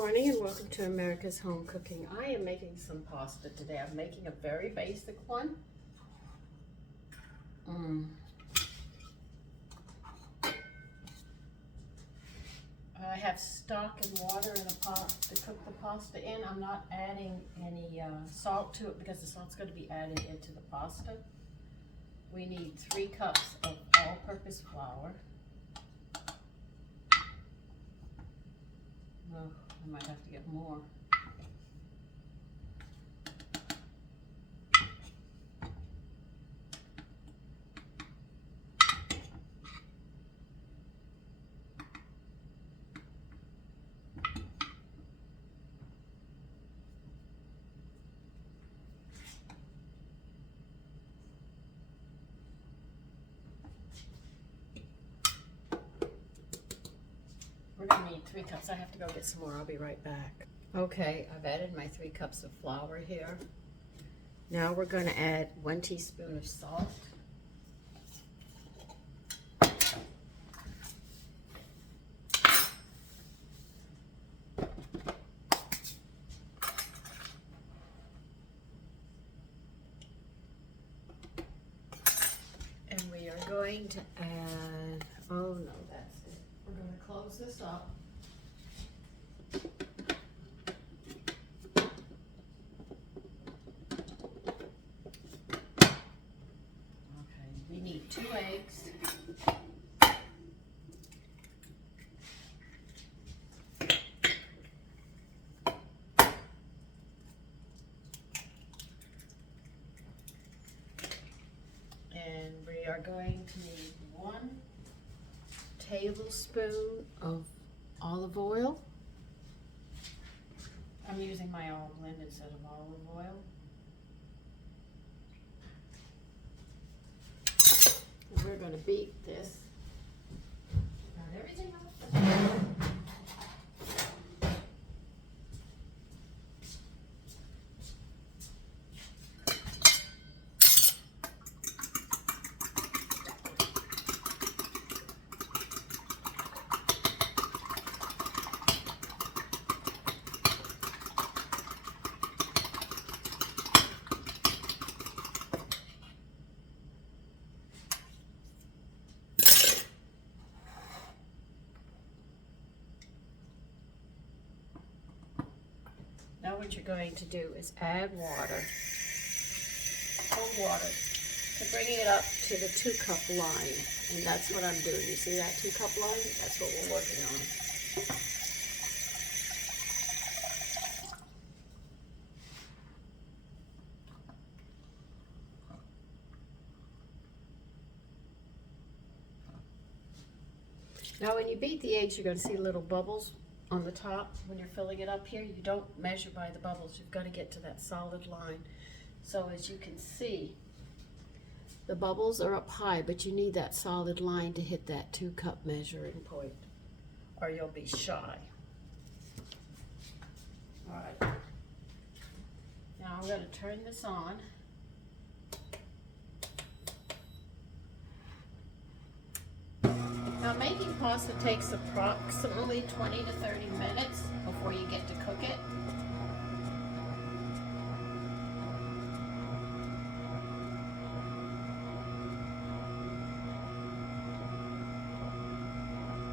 morning and welcome to America's Home Cooking. I am making some pasta today. I'm making a very basic one. I have stock and water in a pot to cook the pasta in. I'm not adding any salt to it because the salt's going to be added into the pasta. We need 3 cups of all-purpose flour. Oh, I might have to get more. We're gonna need 3 cups. I have to go get some more. I'll be right back. Okay, I've added my 3 cups of flour here. Now we're gonna add 1 teaspoon of salt. And we are going to add, oh no, that's it. We're gonna close this up. We need 2 eggs. And we are going to need 1 tablespoon of olive oil. I'm using my all blend instead of olive oil. We're going to beat this. Got everything else. Now what you're going to do is add water, cold water, to bring it up to the 2-cup line. And that's what I'm doing. You see that 2-cup line? That's what we're working on. Now when you beat the eggs, you're going to see little bubbles on the top. When you're filling it up here, you don't measure by the bubbles. You've got to get to that solid line. So as you can see, the bubbles are up high, but you need that solid line to hit that 2-cup measuring point, or you'll be shy. All right. Now I'm going to turn this on. Now making pasta takes approximately 20 to 30 minutes before you get to cook it.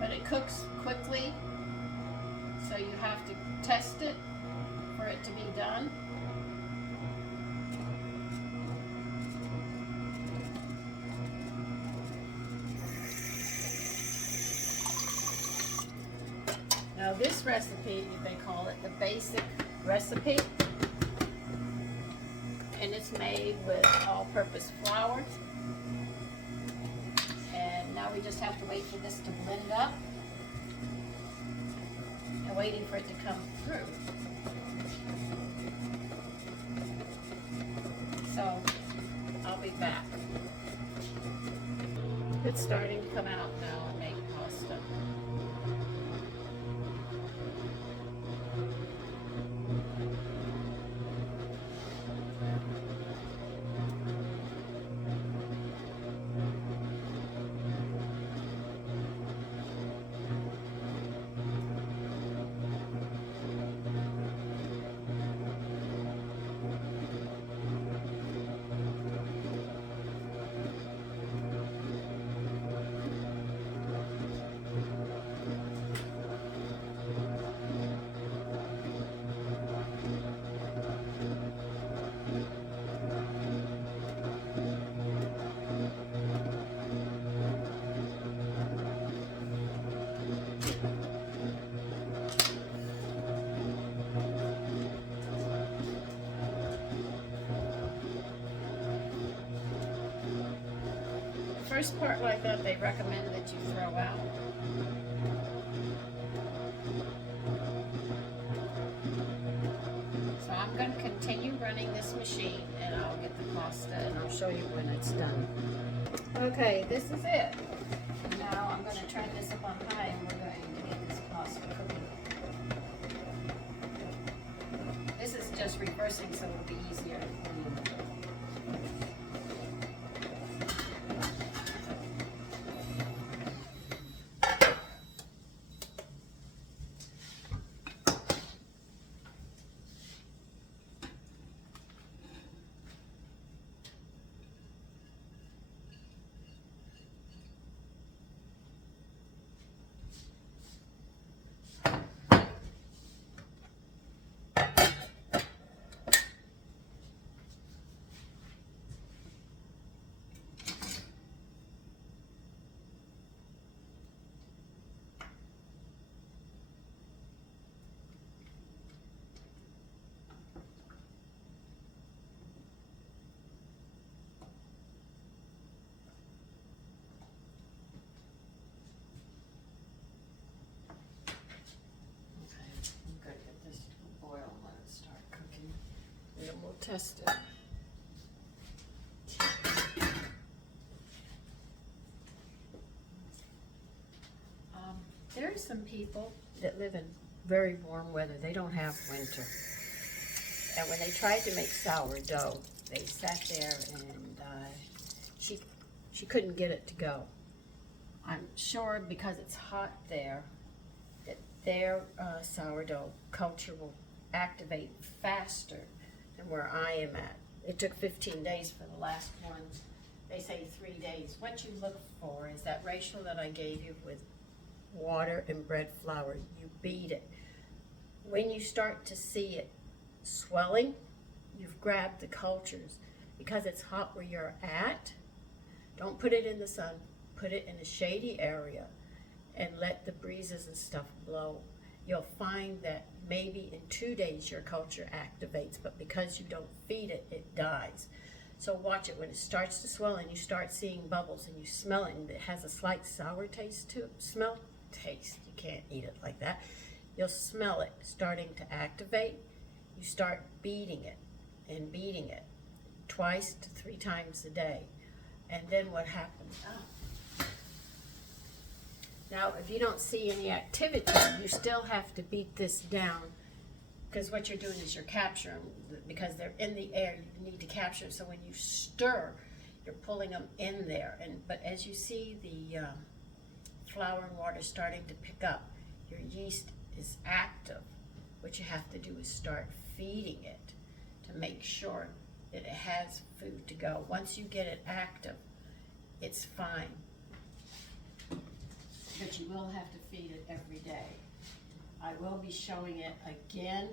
But it cooks quickly, so you have to test it for it to be done. Now this recipe, they call it the basic recipe, and it's made with all-purpose flour. And now we just have to wait for this to blend up, and waiting for it to come through. So I'll be back. It's starting to come out now and make pasta. first part like that, they recommend that you throw out. So I'm going to continue running this machine, and I'll get the pasta and I'll show you when it's done. Okay, this is it. Now I'm going to turn this up on high, and we're going to get this pasta cooking. This is just reversing, so it'll be easier to clean. We'll test it. There are some people that live in very warm weather. They don't have winter. And when they tried to make sourdough, they sat there and she couldn't get it to go. I'm sure because it's hot there that their sourdough culture will activate faster than where I am at. It took 15 days for the last one. They say 3 days. What you look for is that ratio that I gave you with water and bread flour. You beat it. When you start to see it swelling, you've grabbed the cultures. Because it's hot where you're at, don't put it in the sun. Put it in a shady area and let the breezes and stuff blow. You'll find that maybe in 2 days your culture activates, but because you don't feed it, it dies. So watch it. When it starts to swell and you start seeing bubbles and you smell it and it has a slight sour taste to it, taste, you can't eat it like that. You'll smell it starting to activate. You start beating it and beating it 2 to 3 times a day. And then what happens? Now, if you don't see any activity, you still have to beat this down, because what you're doing is you're capturing, because they're in the air, you need to capture them. So when you stir, you're pulling them in there. But as you see the flour and water starting to pick up, your yeast is active. What you have to do is start feeding it to make sure that it has food to go. Once you get it active, it's fine. But you will have to feed it every day. I will be showing it again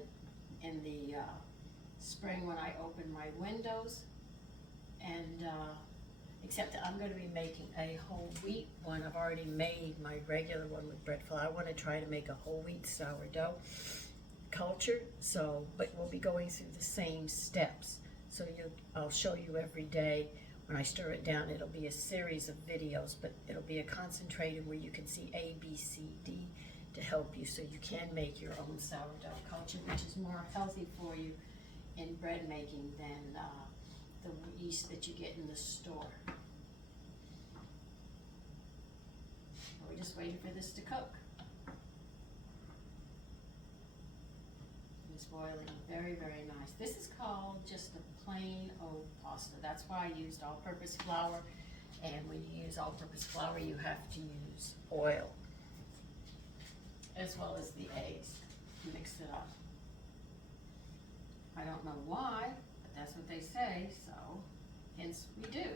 in the spring when I open my windows, and except that I'm going to be making a whole wheat one. I've already made my regular one with bread flour. I want to try to make a whole wheat sourdough culture, but we'll be going through the same steps. So I'll show you every day. When I stir it down, it'll be a series of videos, but it'll be a concentrated where you can see A, B, C, D to help you, so you can make your own sourdough culture, which is more healthy for you in bread making than the yeast that you get in the store. We're just waiting for this to cook. It's boiling very, very nice. This is called just a plain old pasta. That's why I used all-purpose flour, and when you use all-purpose flour, you have to use oil as well as the eggs to mix it up. I don't know why, but that's what they say, so hence we do.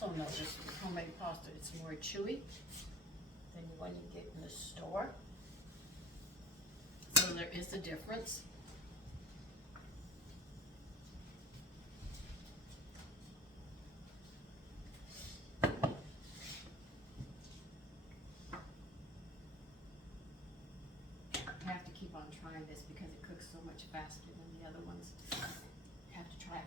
Also notice with homemade pasta, it's more chewy than the one you get in the store. So there is a difference. I have to keep on trying this because it cooks so much faster than the other ones. I have to try it.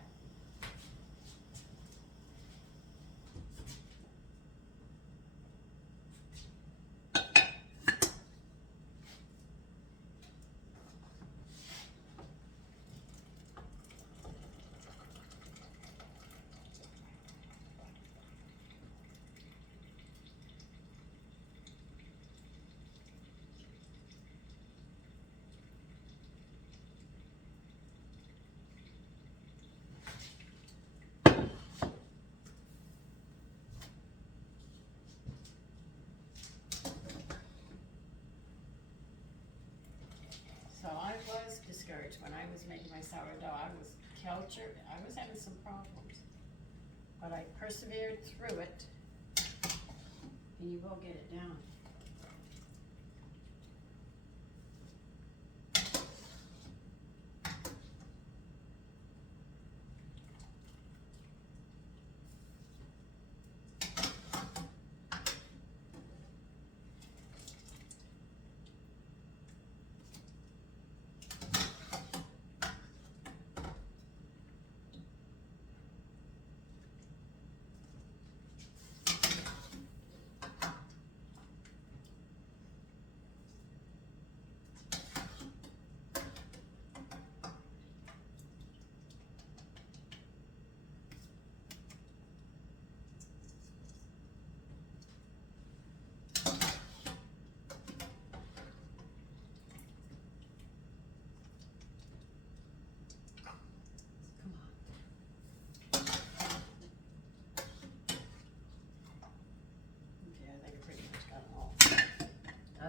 So I was discouraged when I was making my sourdough. I was having some problems, but I persevered through it, and you will get it down.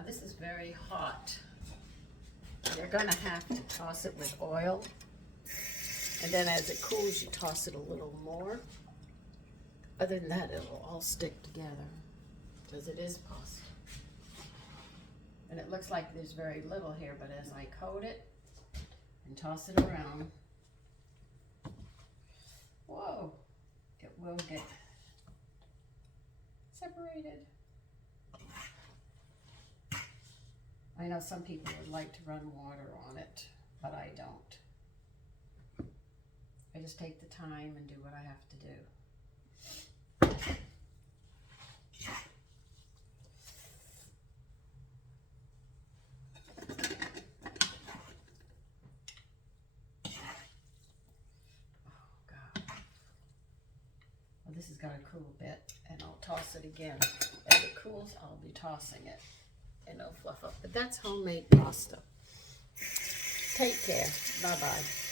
This is very hot. You're gonna have to toss it with oil, and then as it cools, you toss it a little more. Other than that, it'll all stick together, because it is pasta. And it looks like there's very little here, but as I coat it and toss it around, whoa, it will get separated. I know some people would like to run water on it, but I don't. I just take the time and do what I have to do. Oh, God. Well, this has got to cool a bit, and I'll toss it again. As it cools, I'll be tossing it. And it'll fluff up. But that's homemade pasta. Take care. Bye-bye.